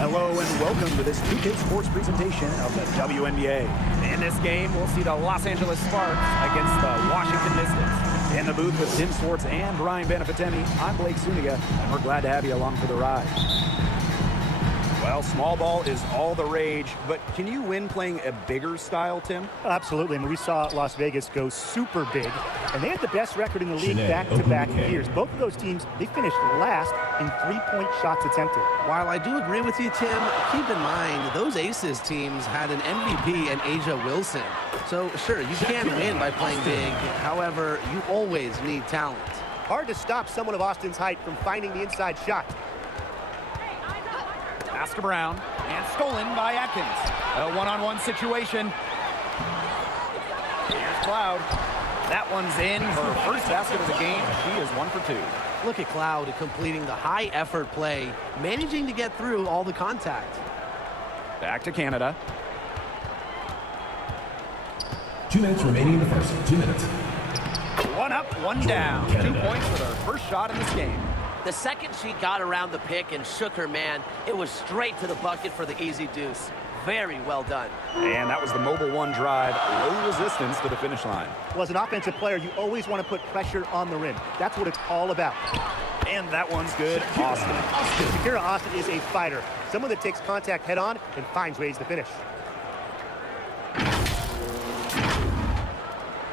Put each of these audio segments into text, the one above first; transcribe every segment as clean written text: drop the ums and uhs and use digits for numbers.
Hello and welcome to this 2K Sports presentation of the WNBA. In this game, we'll see the Los Angeles Sparks against the Washington Mystics. In the booth with Tim Swartz and Brian Benefitemi, I'm Blake Zuniga, and we're glad to have you along for the ride. Well, small ball is all the rage, but can you win playing a bigger style, Tim? Absolutely. I mean, we saw Las Vegas go super big, and they had the best record in the league back-to-back years. Both of those teams, they finished last in three-point shots attempted. While I do agree with you, Tim, keep in mind those Aces teams had an MVP in Asia Wilson. So, sure, you can win by playing big. However, you always need talent. Hard to stop someone of Austin's height from finding the inside shot. Pass to Brown, and stolen by Atkins. A one-on-one situation. Here's Cloud. That one's in. Her first basket of the game. She is 1 for 2. Look at Cloud completing the high-effort play, managing to get through all the contact. Back to Canada. 2 minutes remaining in the first. 2 minutes. One up, one down. 2 points for their first shot in this game. The second she got around the pick and shook her man, it was straight to the bucket for the easy deuce. Very well done. And that was the Mobile One drive. Low resistance to the finish line. Well, as an offensive player, you always want to put pressure on the rim. That's what it's all about. And that one's good. Austin. Shakira Austin is a fighter. Someone that takes contact head-on and finds ways to finish.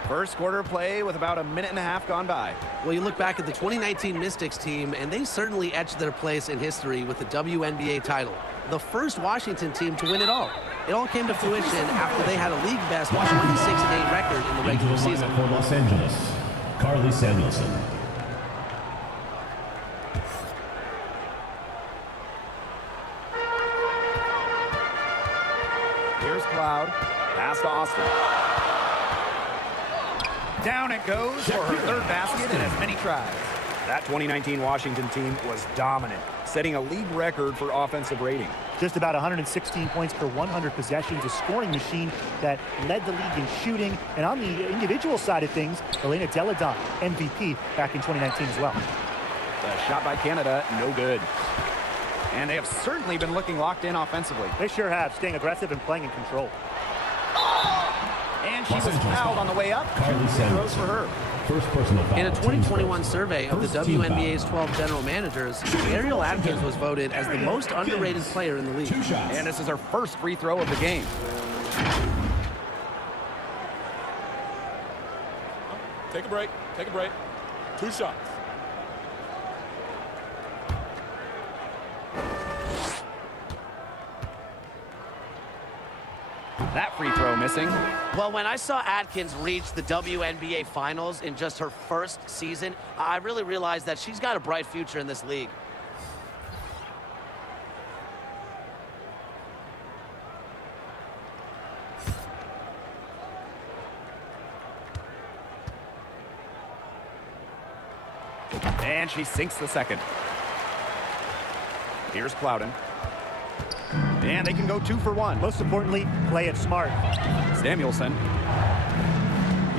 First quarter play with about a minute and a half gone by. Well, you look back at the 2019 Mystics team, and they certainly etched their place in history with the WNBA title. The first Washington team to win it all. It all came to fruition after they had a league-best 26-8 record in the regular season. For Los Angeles, Carly Samuelson. Here's Cloud. Pass to Austin. Down it goes for her third basket in as many tries. That 2019 Washington team was dominant, setting a league record for offensive rating. Just about 116 points per 100 possessions, a scoring machine that led the league in shooting. And on the individual side of things, Elena Deladon, MVP back in 2019 as well. The shot by Canada, no good. And they have certainly been looking locked in offensively. They sure have, staying aggressive and playing in control. And she was fouled on the way up. Two throws for her. First personal foul. In a 2021 survey of the WNBA's 12 general managers, Ariel Atkins was voted as the most underrated player in the league. 2 shots. And this is her first free throw of the game. Take a break. Take a break. 2 shots. That free throw missing. Well, when I saw Atkins reach the WNBA Finals in just her first season, I really realized that she's got a bright future in this league. And she sinks the second. Here's Plowden. And they can go 2 for 1. Most importantly, play it smart. Samuelson.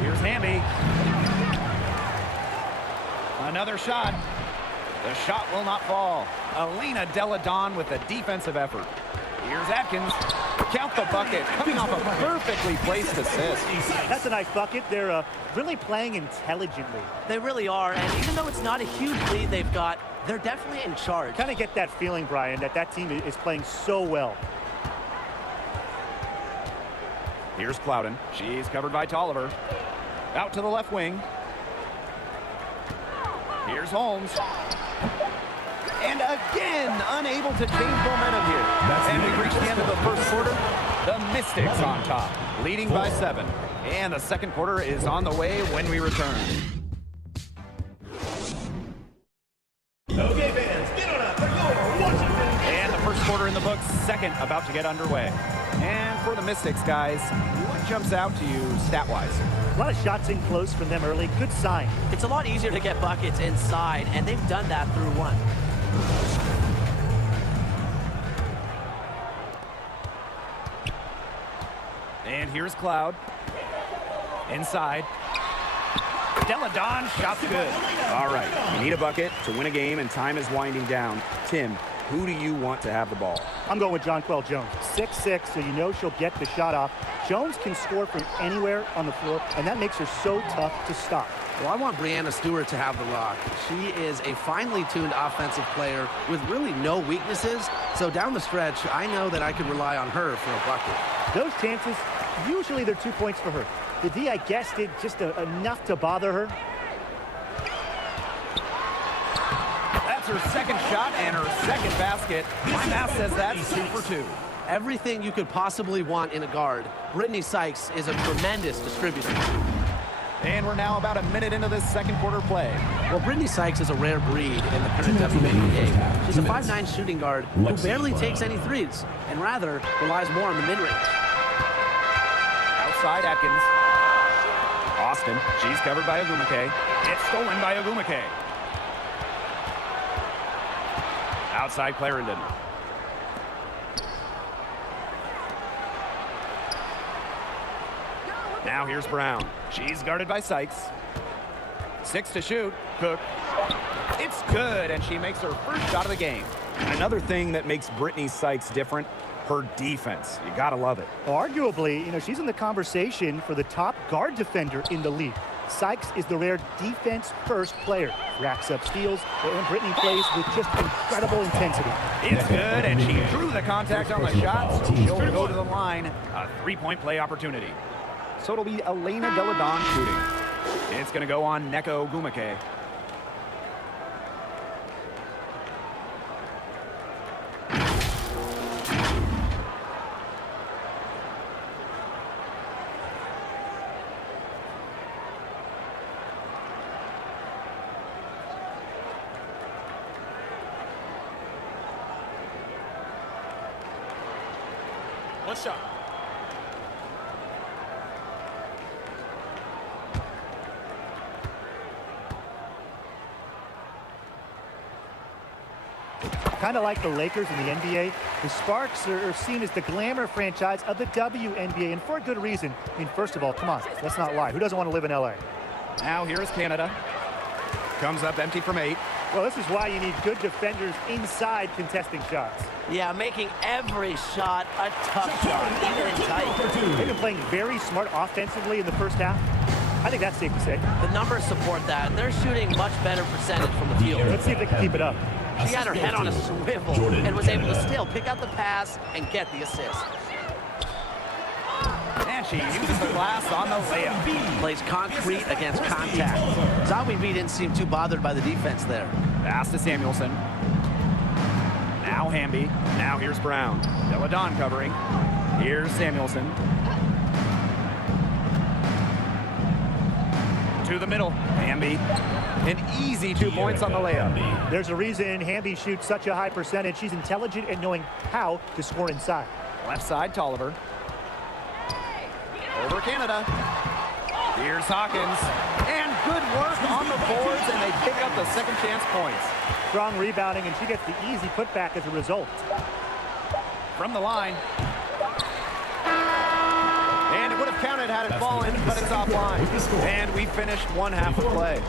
Here's Hamby. Another shot. The shot will not fall. Elena Deladon with a defensive effort. Here's Atkins. Count the bucket. Coming off a perfectly placed assist. That's a nice bucket. They're really playing intelligently. They really are, and even though it's not a huge lead they've got, they're definitely in charge. Kind of get that feeling, Brian, that team is playing so well. Here's Plowden. She's covered by Tolliver. Out to the left wing. Here's Holmes. And again, unable to change momentum here. And we've reached the end of the first quarter. The Mystics on top, leading by 7. And the second quarter is on the way when we return. Okay, fans, get on up for your Washington. And the first quarter in the books, second about to get underway. And for the Mystics, guys, what jumps out to you stat-wise? A lot of shots in close from them early. Good sign. It's a lot easier to get buckets inside, and they've done that through one. And here's Cloud. Inside. Deladon, shot's good. All right, you need a bucket to win a game, and time is winding down. Tim, Who do you want to have the ball? I'm going with Jonquel Jones. 6'6", so you know she'll get the shot off. Jones can score from anywhere on the floor, and that makes her so tough to stop. Well, I want Brianna Stewart to have the rock. She is a finely tuned offensive player with really no weaknesses. So down the stretch, I know that I can rely on her for a bucket. Those chances, usually they're 2 points for her. The D, I guess, did just enough to bother her. That's her second shot and her second basket. My math says that's 2 for 2. Everything you could possibly want in a guard. Brittany Sykes is a tremendous distributor. And we're now about a minute into this second quarter play. Well, Brittany Sykes is a rare breed in the current WNBA. She's a 5'9" shooting guard who barely takes any threes and rather relies more on the mid-range. Outside Atkins. Austin, she's covered by Ogumake. It's stolen by Ogumake. Outside Clarendon. Now here's Brown. She's guarded by Sykes. 6 to shoot. Cook. It's good, and she makes her first shot of the game. Another thing that makes Brittany Sykes different, her defense. You gotta love it. Arguably, you know, she's in the conversation for the top guard defender in the league. Sykes is the rare defense-first player. Racks up steals, and Brittany plays with just incredible intensity. It's good, and she drew the contact on the shot, so she'll go to the line. A three-point play opportunity. So it'll be Elena Deladon shooting. It's going to go on Neko Ogumake. One shot. Kind of like the Lakers in the NBA, the Sparks are seen as the glamour franchise of the WNBA, and for a good reason. I mean, first of all, come on, let's not lie. Who doesn't want to live in LA? Now here's Canada. Comes up empty from 8. Well, this is why you need good defenders inside contesting shots. Yeah, making every shot a tough shot, even in tight. They've been playing very smart offensively in the first half. I think that's safe to say. The numbers support that. They're shooting much better percentage from the field. Let's see if they can keep it up. She had her head on a swivel and was able to still pick out the pass and get the assist. And she uses the glass on the layup. Plays concrete against contact. Zawi B didn't seem too bothered by the defense there. Pass to Samuelson. Now Hamby. Now here's Brown. Deladon covering. Here's Samuelson. To the middle. Hamby. An easy 2 points on the layup. There's a reason Hamby shoots such a high percentage. She's intelligent at knowing how to score inside. Left side, Tolliver. Over Canada. Here's Hawkins. And good work on the boards, and they pick up the second chance points. Strong rebounding, and she gets the easy putback as a result. From the line. And it would have counted had it fallen, but it's offline. And we finished one half of play.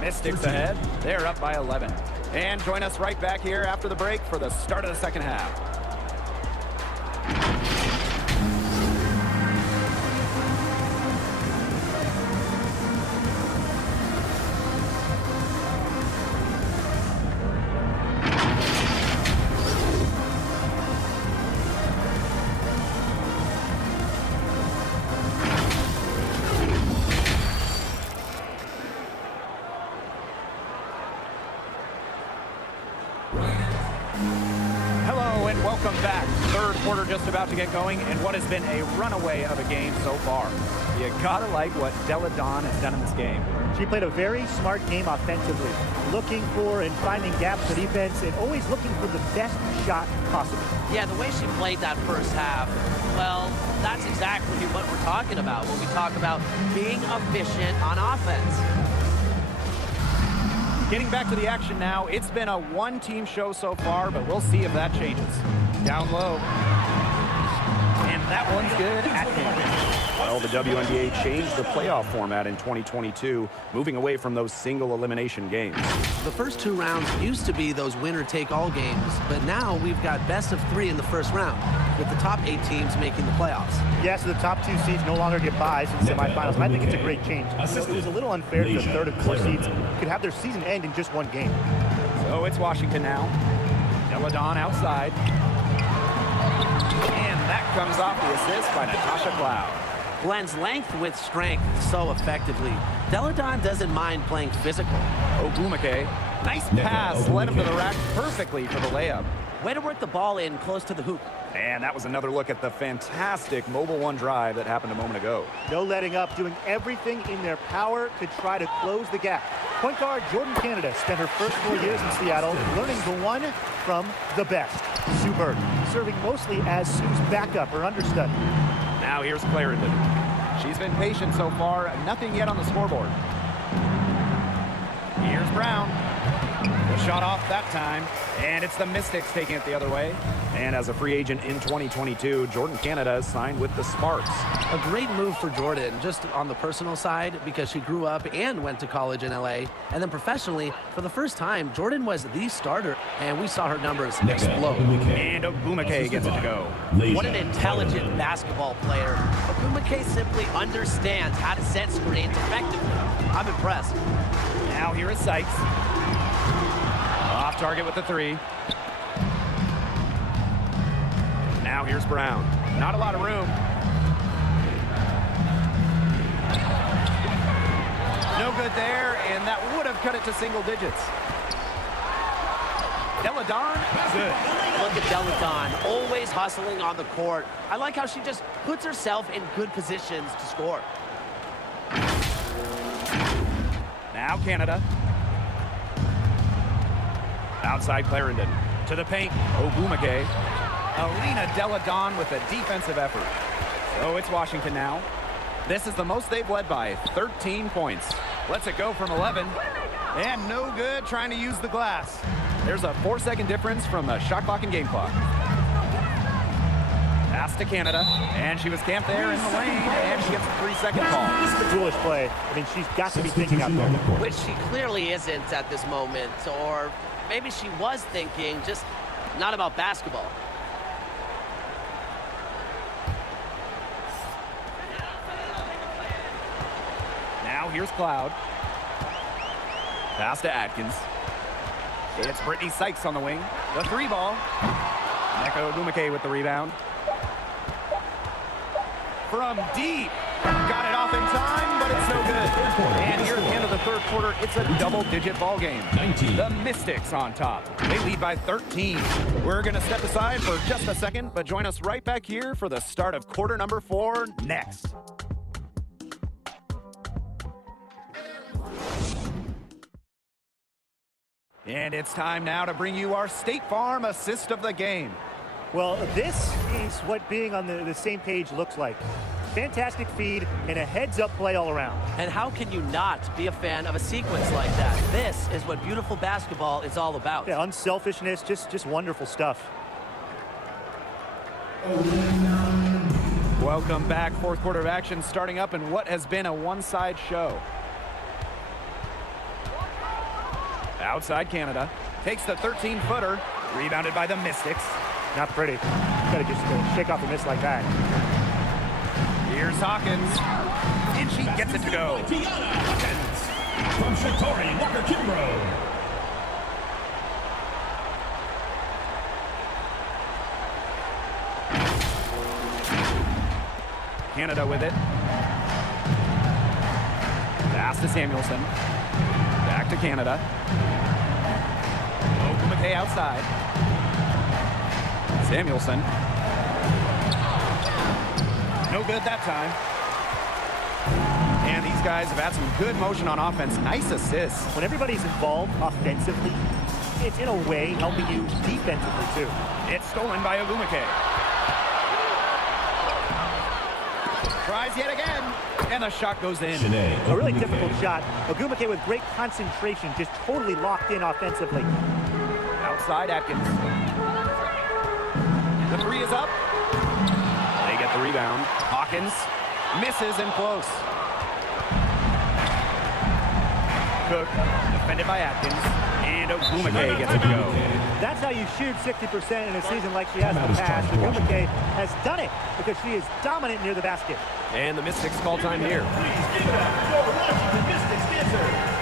Mystics ahead. They're up by 11. And join us right back here after the break for the start of the second half. Hello and welcome back. Third quarter just about to get going, and what has been a runaway of a game so far. You gotta like what Deladon has done in this game. She played a very smart game offensively, looking for and finding gaps for defense and always looking for the best shot possible. Yeah, the way she played that first half, well, that's exactly what we're talking about when we talk about being efficient on offense. Getting back to the action now, it's been a one-team show so far, but we'll see if that changes. Down low. And that one's good. Atkins. Well, the WNBA changed the playoff format in 2022, moving away from those single elimination games. The first 2 rounds used to be those winner-take-all games, but now we've got best of 3 in the first round, with the top 8 teams making the playoffs. Yeah, so the top 2 seeds no longer get buys in the semifinals, and I think it's a great change. It was a little unfair that the third and fourth seeds could have their season end in just 1 game. So it's Washington now. Deladon outside. And that comes off the assist by Natasha Cloud. Blends length with strength so effectively. Deladon doesn't mind playing physical. Ogwumike. Nice pass. Led him to the rack perfectly for the layup. Way to work the ball in close to the hoop. And that was another look at the fantastic mobile one drive that happened a moment ago. No letting up, doing everything in their power to try to close the gap. Point guard Jordan Canada spent her first 4 years in Seattle learning the one from the best. Sue Bird, serving mostly as Sue's backup or understudy. Now here's Clarendon. She's been patient so far, nothing yet on the scoreboard. Here's Brown. The shot off that time, and it's the Mystics taking it the other way. And as a free agent in 2022, Jordan Canada signed with the Sparks. A great move for Jordan, just on the personal side, because she grew up and went to college in LA. And then professionally, for the first time, Jordan was the starter, and we saw her numbers explode. And Ogwumike gets it to go. What an intelligent basketball player. Ogwumike simply understands how to set screens effectively. I'm impressed. Now here is Sykes. Off target with the 3. Now here's Brown. Not a lot of room. No good there, and that would have cut it to single digits. Deladon, good. Look at Deladon, always hustling on the court. I like how she just puts herself in good positions to score. Now Canada. Outside Clarendon. To the paint, Ogwumike. Alina Deladon with a defensive effort. So it's Washington now. This is the most they've led by, 13 points. Lets it go from 11. And no good trying to use the glass. There's a 4-second difference from the shot clock and game clock. Pass to Canada, and she was camped there in the lane, and she gets a 3-second call. This is a foolish play. I mean, she's got to be thinking out there. Which she clearly isn't at this moment, or maybe she was thinking, just not about basketball. Now here's Cloud. Pass to Atkins. It's Brittany Sykes on the wing. The 3 ball. Neko Ogwumike with the rebound. From deep. Got it off in time, but it's no good. And here at the end of the third quarter, it's a double-digit ball game. 19. The Mystics on top. They lead by 13. We're going to step aside for just a second, but join us right back here for the start of quarter number 4 next. And it's time now to bring you our State Farm assist of the game. Well, this is what being on the same page looks like. Fantastic feed and a heads-up play all around. And how can you not be a fan of a sequence like that? This is what beautiful basketball is all about. Yeah, unselfishness, just wonderful stuff. Welcome back. Fourth quarter of action starting up in what has been a one-side show. Outside Canada. Takes the 13-footer. Rebounded by the Mystics. Not pretty. Got to just shake off a miss like that. Here's Hawkins. And she gets it to go. From Shatori, Walker Kimbrough. Canada with it. Pass to Samuelson. Back to Canada. Ogwumike outside. Samuelson. No good that time. And these guys have had some good motion on offense. Nice assists. When everybody's involved offensively, it's in a way helping you defensively too. It's stolen by Ogwumike. Tries yet again. And the shot goes in. A really difficult shot. Ogwumike with great concentration, just totally locked in offensively. Outside Atkins. The 3 is up. They get the rebound. Hawkins Misses and close. Cook, defended by Atkins. And Ogumake gets it to go. That's how you shoot 60% in a season like she has in the past. Ogumake has done it because she is dominant near the basket. And the Mystics call time here. Please give it up for Washington Mystics dancer.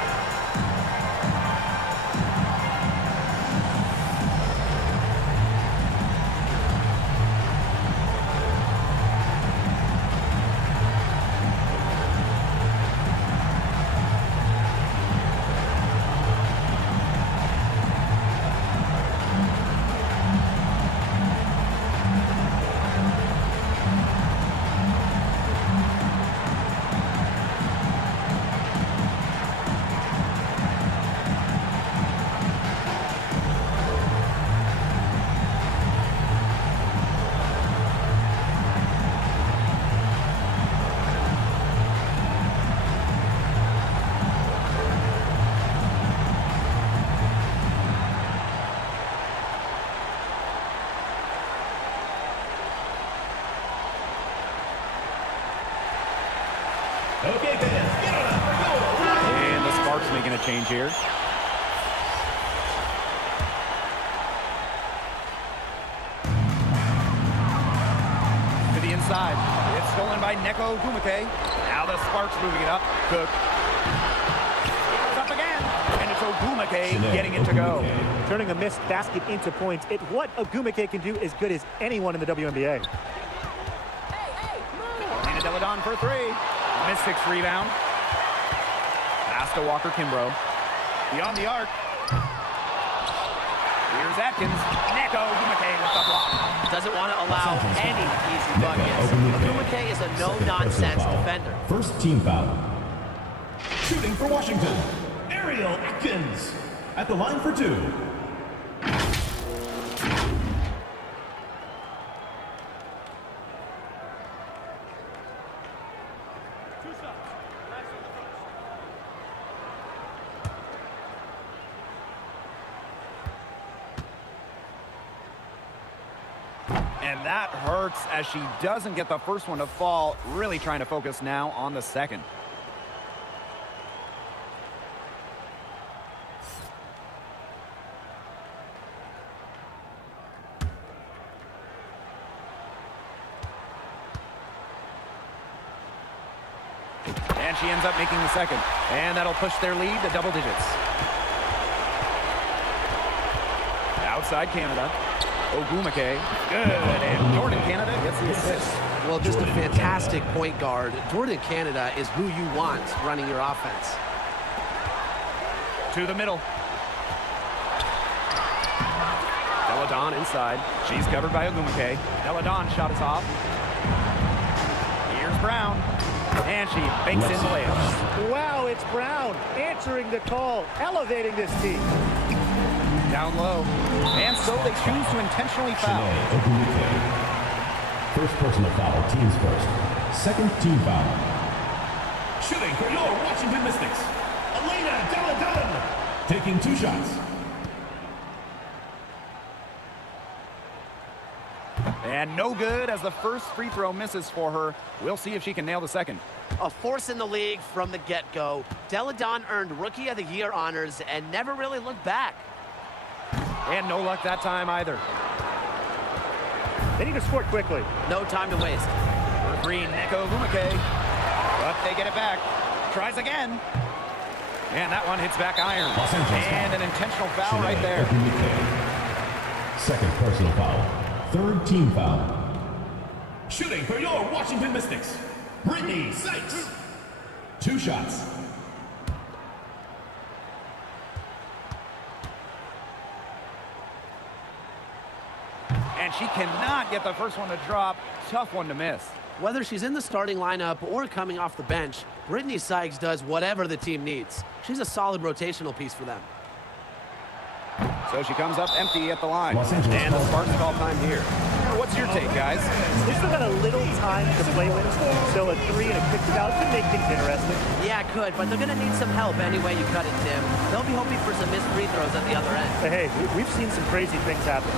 Okay, fans, get on up. Go. And the Sparks making a change here. To the inside. It's stolen by Neko Ogumake. Now the Sparks moving it up. Cook. It's up again. And it's Ogumake getting it to go. Turning a missed basket into points. It's what Ogumake can do as good as anyone in the WNBA. And Deladon for three. Mystics rebound. Pass to Walker Kimbrough. Beyond the arc. Here's Atkins. Neko Ogumake with the block. Doesn't want to allow any easy buckets. Ogumake is a no-nonsense defender. First team foul. Shooting for Washington, Ariel Atkins at the line for two. And that hurts as she doesn't get the first one to fall. Really trying to focus now on the second. And she ends up making the second. And that'll push their lead to double digits. Outside Canada. Ogumake, good, and Jordan Canada gets the assist. Well, just a fantastic point guard. Jordan Canada is who you want running your offense. To the middle. Deladon inside. She's covered by Ogumake. Deladon shot is off. Here's Brown. And she banks in the layup. Wow, it's Brown answering the call, elevating this team. Down low. And so they choose to intentionally foul. First personal foul, teams first. Second team foul. Shooting for your Washington Mystics, Elena Deladon, taking two shots. And no good as the first free throw misses for her. We'll see if she can nail the second. A force in the league from the get-go. Deladon earned Rookie of the Year honors and never really looked back. And no luck that time either. They need to score quickly. No time to waste. For green, Neko Ogumake. But they get it back. Tries again. And that one hits back iron. And an intentional foul right there. Second personal foul. Third team foul. Shooting for your Washington Mystics, Brittany Sykes. Two shots. And she cannot get the first one to drop. Tough one to miss. Whether she's in the starting lineup or coming off the bench, Brittany Sykes does whatever the team needs. She's a solid rotational piece for them. So she comes up empty at the line. And the Sparks call time here. What's your take, guys? They've still got a little time to play with, so a three and a quick foul could make things interesting. Yeah, it could, but they're going to need some help any way you cut it, Tim. They'll be hoping for some missed free throws at the other end. But hey, we've seen some crazy things happen.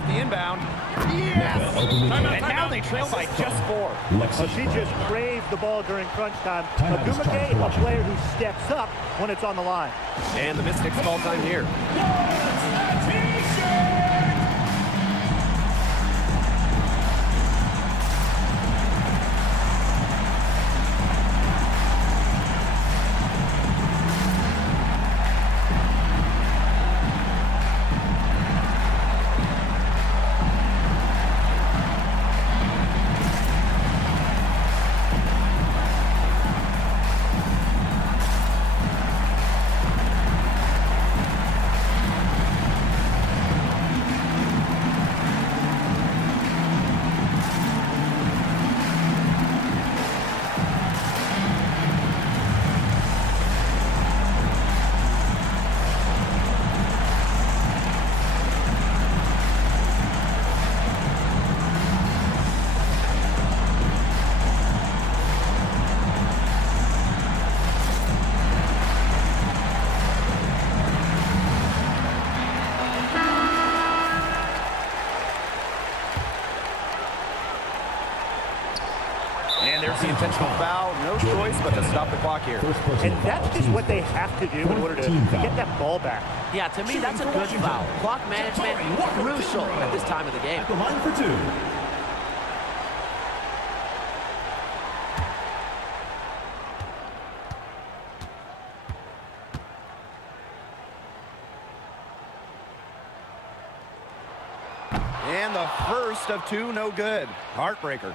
off the inbound. Yes! And now they trail by just 4. Well, she just craved the ball during crunch time. Agumake, a player who steps up when it's on the line. And the Mystics call time here. And there's the intentional foul. No choice but to stop the clock here. And that's just what they have to do in order to get that ball back. Yeah, to me, that's a good foul. Clock management, crucial at this time of the game. The line for 2. And the first of 2, no good. Heartbreaker.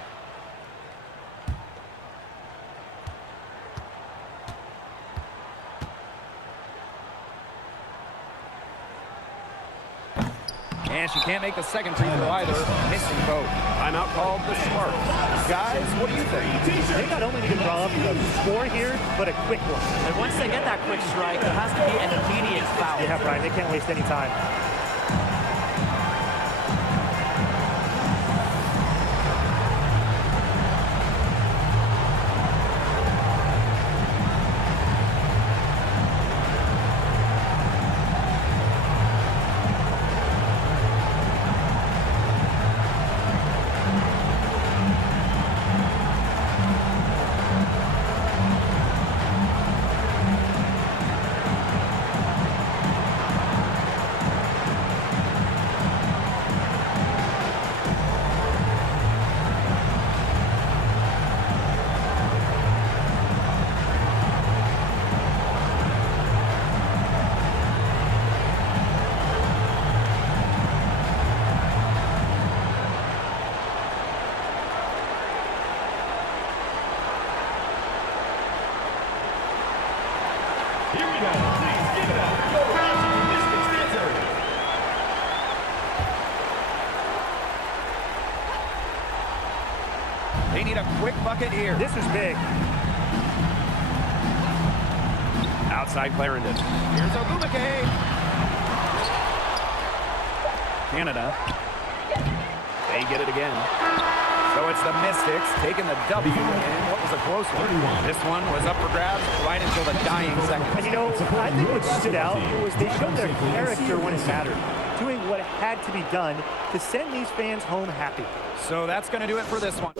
And she can't make the second free throw either. Missing both. Timeout called the Sparks. Guys, what do you think? They not only need to draw up a score here, but a quick one. And once they get that quick strike, there has to be an immediate foul. Yeah, Brian, they can't waste any time. Here we go. Please give it up for Washington Mystics dancer. They need a quick bucket here. This is big. Outside Clarendon. Here's Agumake. Canada. They get it again. So it's the Mystics taking the W in what was a close one. This one was up for grabs right until the dying seconds. And you know, I think what stood out was they showed their character when it mattered, doing what had to be done to send these fans home happy. So that's going to do it for this one.